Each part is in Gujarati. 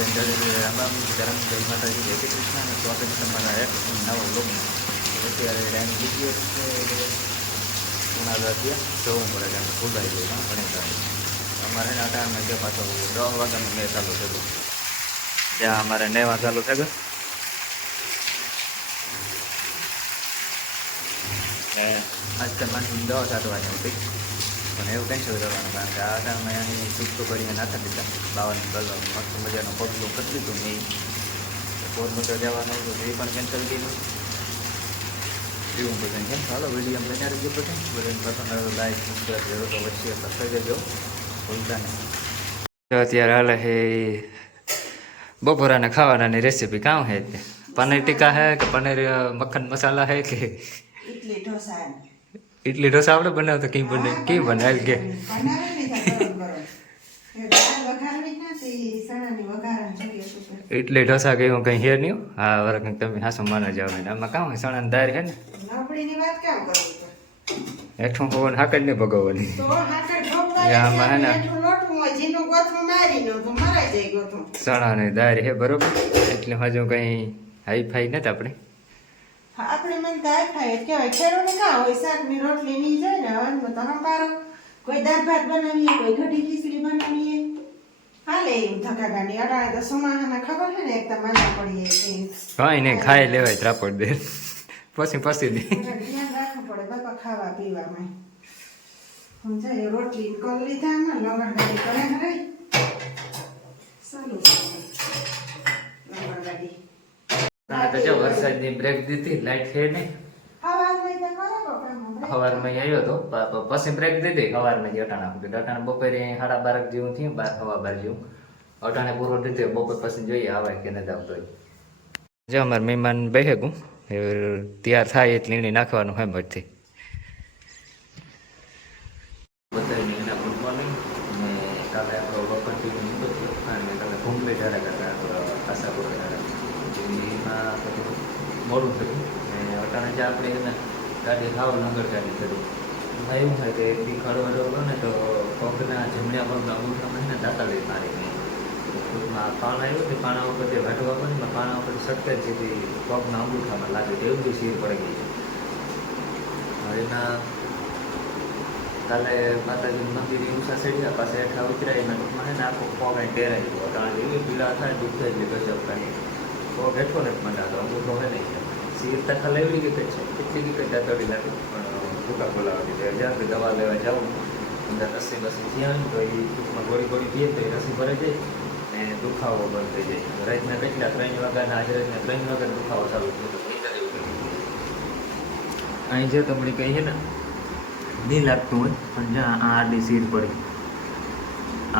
રામ ધરમ જય માતાજી જય શ્રી કૃષ્ણ અને સ્વાગત છે તમારા એક નવા બ્લોગમાં. અત્યારે ટાઈમ બીજી ઉણા ત્યાં જવું પડે કારણ કે ફૂલાઈ જાય ઘણી સારી અમારે અટાણમાં જે પાછો 10 વાગ્યાનો મેં ચાલુ થયો ત્યાં અમારે 9 ચાલુ થઈ ગયો ને આજ તો મારી 10 વાગ્યા હતી પણ એવું કેન્સલ કરવાનું કારણ કે આ ટાઈમમાં અહીં ચૂકતો કરીને નાખી દીધા 52 મસ્ત મજાનો પગલું કરી દીધું નહીં પોરબંદર જવાનું હતું એ પણ કેન્સલ કર્યું એવું બધું કેમ ચાલો વિડીયો બનાવી ગયો પછી બધાને પસંદ આવ્યો લાઈક સબસ્ક્રાઈબ કર્યો તો વચ્ચે લખાઈ દેજો ભૂલતા નહીં. અત્યારે હાલે છે બપોરાને ખાવાનાની રેસીપી કામ છે પનીર ટીકા હે કે પનીર મક્ખન મસાલા હે કે ઇડલી ઢોસા આપણે બનાવતો કઈ બને કેવી બનાવી કે ઇડલી ઢોસા કે હું કંઈ હે નહીં હા વર કંઈક તમે હાસો માના જાવ ને આમાં કામ સણાની દાળ છે ને હેઠું હોવાનું હાકડ નહીં ભગવવાની આમાં હે ને સણાની દાળ હે બરોબર એટલે હજુ કંઈ હાઈ ફાઈ નથી આપણે આપણે મન દાળ ખાય કહેવાય ખેડૂને કા હોય શાક ની રોટલી ની જાય ને હવે તો હંબારો કોઈ દાળ ભાત બનાવીએ કોઈ કઢી ખીચડી બનાવીએ હાલે એવું ધકાગાની અડાણે તો સોમાહાના ખબર છે ને એક તો માના પડીએ કે કાંઈ નહીં ખાઈ લેવાય ત્રાપડ દે પછી દે ધ્યાન રાખવું પડે બાપા ખાવા પીવામાં સમજાય રોટલી કરી લીધા ને લગણગાડી કરે ને સારું લગણગાડી તો જો વરસાદની બ્રેક દીધી લાઈટ છે નહીં સવારમાં આવ્યો હતો પછી બ્રેક દીધી સવારમાં જે અટાણા બપોરે 12:30 જેવું થયું 12:15 જેવું અટાણે પૂરો દીધો બપોર પછી જોઈએ આવે કે નથી આવતો જો અમારે મહેમાન બેસે ગયું તૈયાર થાય એટલે એને નાખવાનું હોય મરથી બધાને એના ગુડ મોર્નિંગ ને કાલે આપણો બપોર ટીવી નીકળ્યો અને કાલે ઘૂમલે ઝાડા કરતા આશાપુર એમાં બધું મોડું થયું ને અટાણે જે આપણે એને ગાડી ખાવ નગર ગાડી કરી એમાં એવું થાય કે એકથી ખડવા જવું ને તો પગના જમણ્યા પગના અંગૂઠામાં ને દાતા લઈ મારી ગઈ ટૂંકમાં પાણા આવ્યું તે પાણા ઉપર જે વાટવા પડે પાણા ઉપર સટકે જેથી પગના અંગૂઠામાં લાગે તો એવું બી શીર પડી ગઈ હવે એના કાલે માતાજીનું મંદિર ઊંચા ચડ્યા પાસે હેઠા ઉતરાય એના ટૂંકમાં છે ને આખો પગ અહીં ટેરાઈ ગયો કારણ કે એવી પીડા થાય દુઃખ થાય એટલે ગજબ કાંઈ પગ હેઠો ને મંડાતો અંગૂઠો હોય નહીં શીર તખા લેવડી કે છે કેટલી વિકેટ દાતડી લાગે પણ ભૂકા બોલાવતી જાય જ્યાં દવા લેવા જાઉં અંદર રસી બસી થયા તો એ ટૂંકમાં ગોળી પીએ તો એ રસી ભરાઈ જાય ને દુખાવો બંધ થઈ જાય રાતના કેટલા 3 વાગ્યાના આજે રાતના 3 વાગ્યા દુખાવો ચાલુ થયો અહીં જે તમને કહી છે ને નહીં લાગતું હોય પણ જ્યાં આ આડી શીર પડી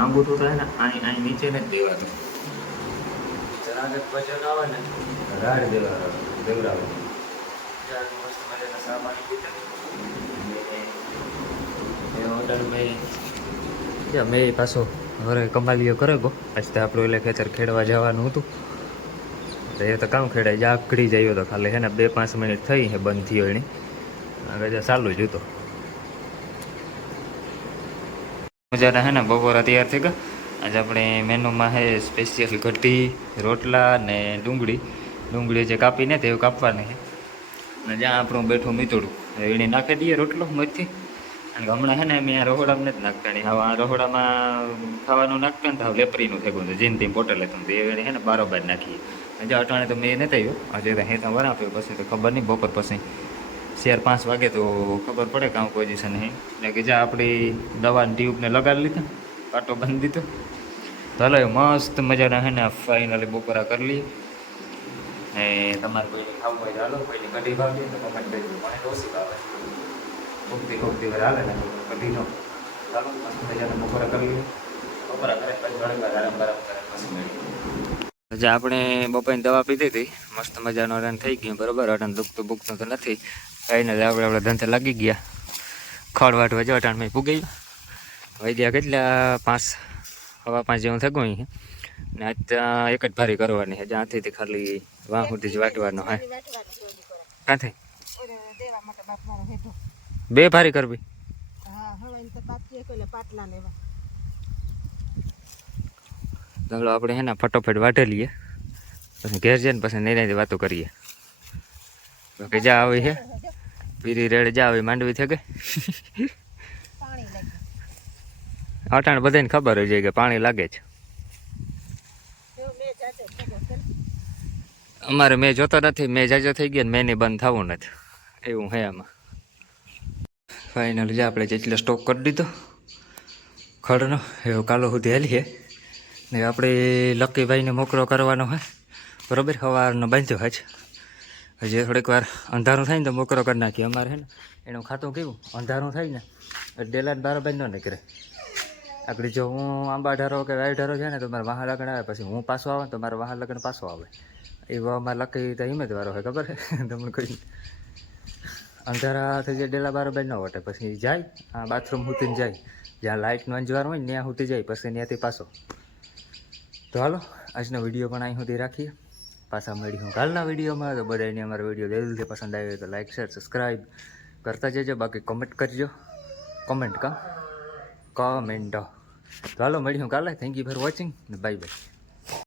આંગૂઠું થાય ને અહીં નીચે ને જ દેવાનું જરા વજન આવે ને રાડ દેવરાવે મસ્ત મજાના સામાન મેં પાછો હવે કમાલીઓ કરે ગો આજ તો આપણું એટલે ખેતર ખેડવા જવાનું હતું તો એ તો કામ ખેડાય આકડી જાય તો ખાલી છે ને 2-5 મિનિટ થઈ છે બંધ થયો એની આગળ ચાલુ જ હતો મજાના હે ને બપોરા તૈયાર થઈ ગયા આજે આપણે મેનુમાં છે સ્પેશિયલ કઢી રોટલા ને ડુંગળી જે કાપીને તે કાપવાની છે અને જ્યાં આપણું બેઠું મીતોડું એને નાખી દઈએ રોટલો મરથી અને હમણાં છે ને મેં આ રહોડામાં નથી નાખતા હવે આ રહોડામાં ખાવાનું નાખતા ને તો લેપરીનું થઈ ગયું જેમ તેમ પોટલ હતું તો એ છે ને બારોબાર નાખીએ હજુ અટાણે તો મેં નથી આવ્યો હજુ તો હેતા વરાપ્યો પછી તો ખબર નહીં બપોર પછી 4-5 વાગે તો ખબર પડે કામ પોઝિશન હે એટલે કે જ્યાં આપણી દવાની ટ્યુબને લગાડી લીધા કાંટો બાંધી દીધો તો હલો મસ્ત મજાના છે ને ફાઇનલી બપોરા કરી લઈએ ને તમારે કોઈને ખાવું હોય તો હાલો કોઈને કઢી ભાવતી તો કમેન્ટ કરજો મને ઓછી ભાવે કોકતી વાર હાલે ને કઢીનો ચાલો મસ્ત મજાના બપોરા કરી લઈએ બપોરા કરે પછી ઘણી વાર આરામ કરે પછી મેળવી હજી આપણે બપોરની દવા પીધી હતી મસ્ત મજાનો રન થઈ ગયું બરાબર અટન દુખતું બુખતું તો નથી કાંઈ નથી આપણે ધંધે લાગી ગયા ખડ વાટવા જો અટાણ મેં પૂગી વહી ગયા કેટલા 5-5 જેવું થઈ ગયું ને આજ ત્યાં એક જ ભારી કરવાની છે જ્યાંથી ખાલી વાં સુધી જ વાટવાનો હા ક્યાંથી 2 ભારી કરવી ચાલો આપણે હે ને ફટોફટ વાઢે લઈએ, પછી ઘેર જઈને પછી નિરાંતે વાતો કરીએ. બાકી જા આવી છે પીરી રેડ જા આવી માંડવી થઈ ગઈ. અટાણ બધાને ખબર હોય છે કે પાણી લાગે છે. અમારે મેં જોતો નથી, મેં જાજો થઈ ગયો ને મેં બંધ થવું નથી એવું હે આમાં. ફાઇનલ જે આપણે જેટલો સ્ટોક કરી દીધો ખડનો એવો કાલો સુધી હાલીએ ને આપણે લક્કીભાઈને મોકળો કરવાનો હોય બરાબર. સવારનો બાંધ્યો હજ હજી થોડીક વાર અંધારું થાય ને તો મોકળો કરી નાખીએ. અમારે છે ને એનું ખાતું કેવું અંધારું થાય ને ડેલા બાર બાંધ ન નીકળે. આગળ જો હું આંબા ઢારો કે વાય ઢારો છે ને તો મારે વાહ લગ્ન આવે, પછી હું પાછો આવે તો મારે વાહ લગ્ન પાછો આવે. એવો અમારે લકી તો હિંમત વાળો હોય ખબર છે તમને કોઈ. અંધારા થઈ જાય ડેલા બાર બાર ન વટે, પછી જાય આ બાથરૂમ સુધીને જાય, જ્યાં લાઇટનો અંજવાર હોય ને ત્યાં સુધી જાય, પછી ત્યાંથી પાછો. તો હાલો આજનો વિડીયો પણ અહીં સુધી રાખીએ. પાછા મળી હું કાલના વિડીયોમાં. તો બધાને અમારો વિડીયો દિલથી પસંદ આવ્યો તો લાઈક શેર સબસ્ક્રાઈબ કરતા જજો. બાકી કોમેન્ટ કરજો, કોમેન્ટ. તો હાલો મળી હું કાલે. Thank you for watching, bye bye.